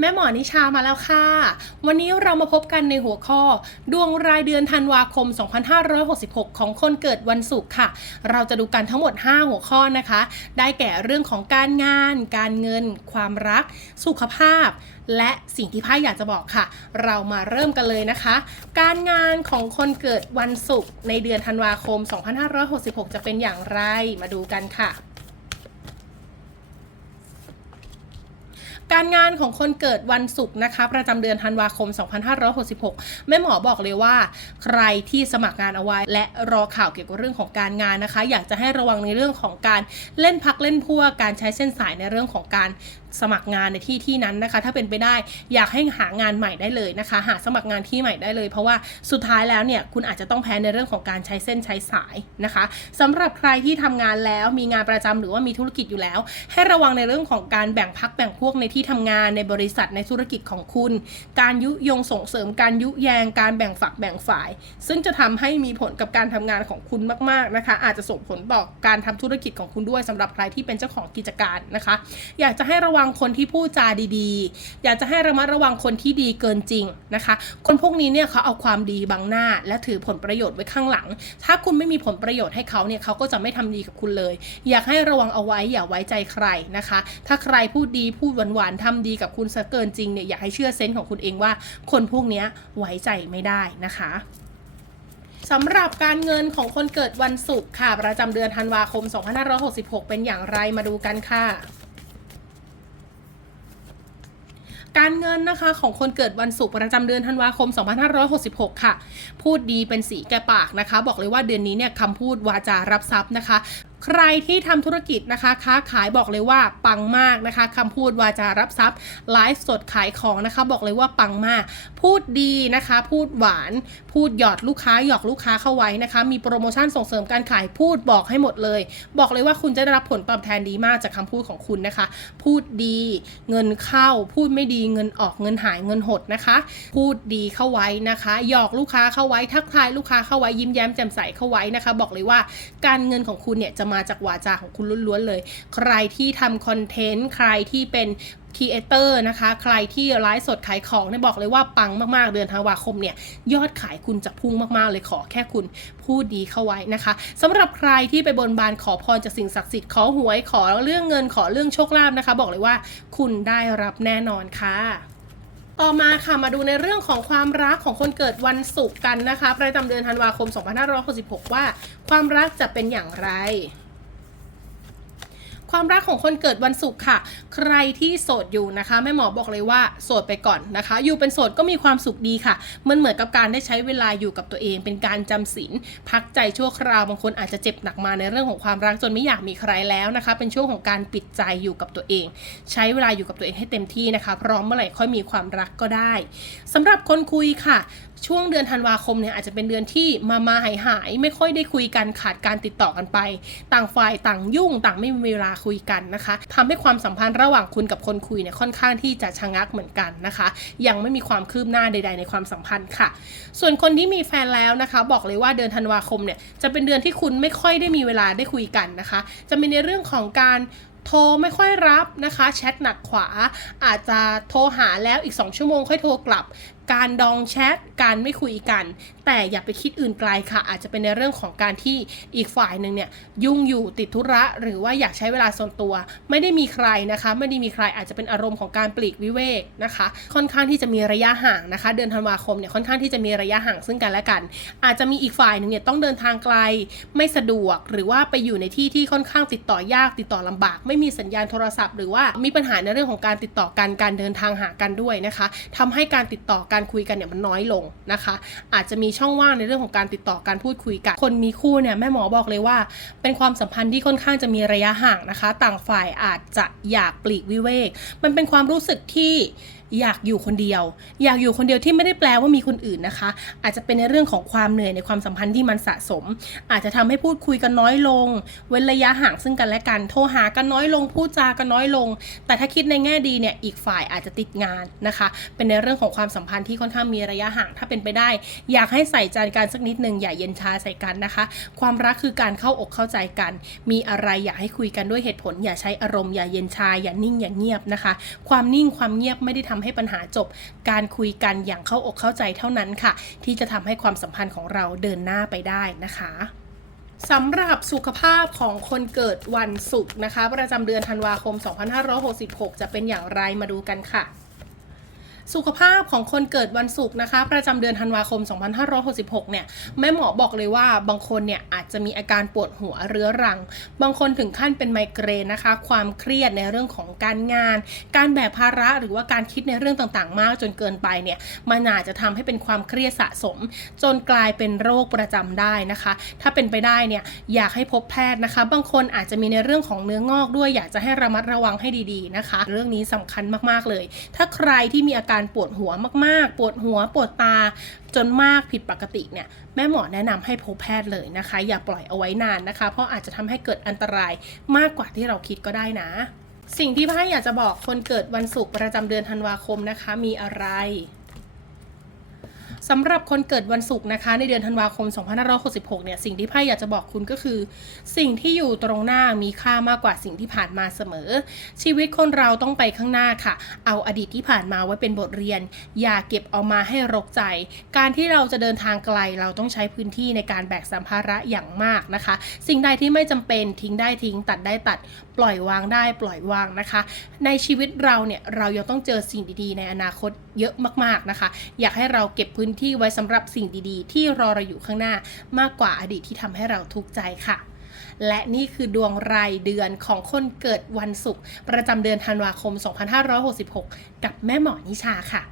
แม่หมอนิชามาแล้วค่ะ วันนี้เรามาพบกันในหัวข้อ ดวงรายเดือนธันวาคม 2566 ของคนเกิดวันศุกร์ค่ะ เราจะดูกันทั้งหมด 5 หัวข้อนะคะ ได้แก่เรื่องของการงาน การเงิน ความรัก สุขภาพ และสิ่งที่พ่อยากจะบอกค่ะ เรามาเริ่มกันเลยนะคะ การงานของคนเกิดวันศุกร์ในเดือนธันวาคม 2566 จะเป็นอย่างไร มาดูกันค่ะ การงานของคนเกิดวันศุกร์นะคะ ประจำเดือนธันวาคม 2566 แม่หมอบอกเลยว่า ใครที่สมัครงานเอาไว้ และรอข่าวเกี่ยวกับเรื่องของการงานนะคะ อยากจะให้ระวังในเรื่องของการเล่นพักเล่นพัวการใช้เส้นสายในเรื่องของการ สมัครงานในที่ที่นั้นนะคะ ถ้าเป็นไปได้อยากให้หางานใหม่ได้เลยนะคะ หาสมัครงานที่ใหม่ได้เลย เพราะว่าสุดท้ายแล้วเนี่ยคุณอาจจะต้องแพ้ในเรื่องของการใช้เส้นใช้สายนะคะสำหรับใครที่ทำงานแล้วมีงานประจำหรือว่ามีธุรกิจอยู่แล้ว ให้ระวังในเรื่องของการแบ่งพักแบ่งพวกในที่ทำงานในบริษัทในธุรกิจของคุณ การยุยงส่งเสริมการยุแยงการแบ่งฝักแบ่งฝ่าย ซึ่งจะทำให้มีผลกับการทำงานของคุณมาก ๆนะคะ อาจจะส่งผลต่อการทำธุรกิจของคุณด้วยสำหรับใครที่เป็นเจ้าของกิจการนะคะ อยากจะให้ระวังคนที่พูดจาดีๆ อยากจะให้ระมัดระวังคนที่ดีเกินจริงนะคะ คนพวกนี้เนี่ยเขาเอาความดีบังหน้า และถือผลประโยชน์ไว้ข้างหลัง ถ้าคุณไม่มีผลประโยชน์ให้เขาเนี่ยเขาก็จะไม่ทำดีกับคุณเลย อยากให้ระวังเอาไว้อย่าไว้ใจใครนะคะ ถ้าใครพูดดีพูดหวานๆทำดีกับคุณซะเกินจริงเนี่ยอยากให้เชื่อเซนส์ของคุณเองว่า คนพวกนี้ไว้ใจไม่ได้นะคะสำหรับการเงินของคนเกิดวันศุกร์ค่ะ ประจำเดือนธันวาคม 2566 เป็นอย่างไรมาดูกันค่ะ การเงินนะคะของคนเกิดวันศุกร์ประจำเดือนธันวาคม 2566 ค่ะ พูดดีเป็นสีแก่ปากนะคะ บอกเลยว่าเดือนนี้เนี่ยคำพูดวาจารับทรัพย์นะคะ ใครที่ทำธุรกิจนะคะ ค้าขายบอกเลยว่าปังมากนะคะคำพูดวาจารับทรัพย์ไลฟ์สดขายของนะคะ บอกเลยว่าปังมาก พูดดีนะคะ พูดหวาน พูดหยอดลูกค้าหยอกลูกค้าเข้าไว้นะคะ มีโปรโมชั่นส่งเสริมการขายพูดบอกให้หมดเลย บอกเลยว่าคุณจะได้รับผลตอบแทนดีมากจากคำพูดของคุณนะคะ พูดดีเงินเข้า พูดไม่ดีเงินออกเงินหายเงินหดนะคะ พูดดีเข้าไว้นะคะ หยอกลูกค้าเข้าไว้ทักทายลูกค้าเข้าไว้ยิ้มแย้มแจ่มใสเข้าไว้นะคะ บอกเลยว่าการเงินของคุณเนี่ยจะมาจากวาจาของคุณล้วนๆเลย ใครที่ทำคอนเทนต์ใครที่เป็น ครีเอเตอร์นะคะ ใครที่ไลฟ์สดขายของเนี่ยบอกเลยว่าปังมากๆ เดือนธันวาคมเนี่ย ยอดขายคุณจะพุ่งมากๆ เลยขอแค่คุณพูดดีเข้าไว้นะคะสำหรับใครที่ไปบนบานขอพรจากสิ่งศักดิ์สิทธิ์ขอหวยขอเรื่องเงินขอเรื่องโชคลาภนะคะ บอกเลยว่าคุณได้รับแน่นอนค่ะต่อมาค่ะมาดูในเรื่องของความรักของคนเกิดวันศุกร์กันนะคะ ประจำเดือนธันวาคม 2566 ว่า ความรักจะเป็นอย่างไร ความรักของคนเกิดวันศุกร์ค่ะ ใครที่โสดอยู่นะคะแม่หมอบอกเลยว่าโสดไปก่อนนะคะ อยู่เป็นโสดก็มีความสุขดีค่ะมันเหมือนกับการได้ใช้เวลาอยู่กับตัวเอง เป็นการจำศีลพักใจชั่วคราวบางคนอาจจะเจ็บหนักมาในเรื่องของความรักจนไม่อยากมีใครแล้วนะคะ เป็นช่วงของการปิดใจอยู่กับตัวเอง ใช้เวลาอยู่กับตัวเองให้เต็มที่นะคะ พร้อมเมื่อไหร่ค่อยมีความรักก็ได้สำหรับคนคุยค่ะช่วงเดือนธันวาคมเนี่ยอาจจะเป็นเดือนที่มามาหายหายไม่ค่อยได้คุยกันขาดการติดต่อกันไป ต่างฝ่ายต่างยุ่งต่างไม่มีเวลาคุยกันนะคะทำให้ความสัมพันธ์ระหว่างคุณกับคนคุยเนี่ยค่อนข้างที่จะชะงักเหมือนกันนะคะ ยังไม่มีความคืบหน้าใด ๆ ในความสัมพันธ์ค่ะ ส่วนคนที่มีแฟนแล้วนะคะ บอกเลยว่าเดือนธันวาคมเนี่ยจะเป็นเดือนที่คุณไม่ค่อยได้มีเวลาได้คุยกันนะคะ จะมีในเรื่องของการโทรไม่ค่อยรับนะคะ แชทหนักขวา อาจจะโทรหาแล้วอีก 2 ชั่วโมงค่อยโทรกลับ การดองแชท การไม่คุยกัน แต่อย่าไปคิดอื่นไกลค่ะ อาจจะเป็นในเรื่องของการที่อีกฝ่ายหนึ่งเนี่ยยุ่งอยู่ติดธุระ หรือว่าอยากใช้เวลาส่วนตัว ไม่ได้มีใครนะคะ ไม่ได้มีใครอาจจะเป็นอารมณ์ของการปลีกวิเวกนะคะ ค่อนข้างที่จะมีระยะห่างนะคะ เดือนธันวาคมเนี่ยค่อนข้างที่จะมีระยะห่างซึ่งกันและกัน อาจจะมีอีกฝ่ายหนึ่งเนี่ยต้องเดินทางไกล ไม่สะดวก หรือว่าไปอยู่ในที่ที่ค่อนข้างติดต่อยากติดต่อลำบาก ไม่มีสัญญาณโทรศัพท์ หรือว่ามีปัญหาในเรื่องของการติดต่อกันการเดินทางหากันด้วยนะคะทำให้การติดต่อกการคุยกันเนี่ยมันน้อยลงนะคะ อาจจะมีช่องว่างในเรื่องของการติดต่อการพูดคุยกัน คนมีคู่เนี่ยแม่หมอบอกเลยว่า เป็นความสัมพันธ์ที่ค่อนข้างจะมีระยะห่างนะคะ ต่างฝ่ายอาจจะอยากปลีกวิเวก มันเป็นความรู้สึกที่อยากอยู่คนเดียว อยากอยู่คนเดียวที่ไม่ได้แปลว่ามีคนอื่นนะคะ อาจจะเป็นในเรื่องของความเหนื่อยในความสัมพันธ์ที่มันสะสม อาจจะทำให้พูดคุยกันน้อยลง เว้นระยะห่างซึ่งกันและกัน โทรหากันน้อยลง พูดจากันน้อยลง แต่ถ้าคิดในแง่ดีเนี่ยอีกฝ่ายอาจจะติดงานนะคะ เป็นในเรื่องของความสัมพันธ์ที่ค่อนข้างมีระยะห่างถ้าเป็นไปได้ อยากให้ใส่ใจกันสักนิดหนึ่งอย่าเย็นชาใส่กันนะคะ ความรักคือการเข้าอกเข้าใจกัน มีอะไรอยากให้คุยกันด้วยเหตุผล อย่าใช้อารมณ์อย่าเย็นชาอย่านิ่งอย่าเงียบนะคะ ความนิ่งความเงียบไม่ได้ททำให้ปัญหาจบ การคุยกันอย่างเข้าอกเข้าใจเท่านั้นค่ะ ที่จะทำให้ความสัมพันธ์ของเราเดินหน้าไปได้นะคะสำหรับสุขภาพของคนเกิดวันศุกร์นะคะ ประจำเดือนธันวาคม 2566 จะเป็นอย่างไรมาดูกันค่ะ สุขภาพของคนเกิดวันศุกร์นะคะ ประจำเดือนธันวาคม 2566 เนี่ยแม่หมอบอกเลยว่าบางคนเนี่ยอาจจะมีอาการปวดหัวเรื้อรัง บางคนถึงขั้นเป็นไมเกรนนะคะ ความเครียดในเรื่องของการงาน การแบกภาระหรือว่าการคิดในเรื่องต่างๆ มากจนเกินไปเนี่ยมันอาจจะทำให้เป็นความเครียดสะสม จนกลายเป็นโรคประจำได้นะคะ ถ้าเป็นไปได้เนี่ยอยากให้พบแพทย์นะคะ บางคนอาจจะมีในเรื่องของเนื้องอกด้วยอยากจะให้ระมัดระวังให้ดีๆนะคะ เรื่องนี้สำคัญมากๆเลย ถ้าใครที่มีอาการปวดหัวมากๆ ปวดหัวปวดตาจนมากผิดปกติเนี่ยแม่หมอแนะนำให้พบแพทย์เลยนะคะ อย่าปล่อยเอาไว้นานนะคะ เพราะอาจจะทำให้เกิดอันตรายมากกว่าที่เราคิดก็ได้นะ สิ่งที่พ่ายอยากจะบอกคนเกิดวันศุกร์ประจำเดือนธันวาคมนะคะ มีอะไร สำหรับคนเกิดวันศุกร์นะคะ ในเดือนธันวาคม 2566 เนี่ย สิ่งที่ไพ่อยากจะบอกคุณก็คือ สิ่งที่อยู่ตรงหน้ามีค่ามากกว่าสิ่งที่ผ่านมาเสมอ ชีวิตคนเราต้องไปข้างหน้าค่ะ เอาอดีตที่ผ่านมาไว้เป็นบทเรียน อย่าเก็บเอามาให้รกใจ การที่เราจะเดินทางไกลเราต้องใช้พื้นที่ในการแบกสัมภาระอย่างมากนะคะ สิ่งใดที่ไม่จำเป็นทิ้งได้ทิ้ง ตัดได้ตัด ปล่อยวางได้ปล่อยวางนะคะ ในชีวิตเราเนี่ยเรายังต้องเจอสิ่งดีๆ ในอนาคตเยอะมากๆนะคะ อยากให้เราเก็บพื้นที่ไว้สำหรับสิ่งดีๆ ที่รอเราอยู่ข้างหน้ามากกว่าอดีตที่ทำให้เราทุกข์ใจค่ะ และนี่คือดวงรายเดือนของคนเกิดวันศุกร์ประจำเดือนธันวาคม 2566 กับแม่หมอนิชาค่ะ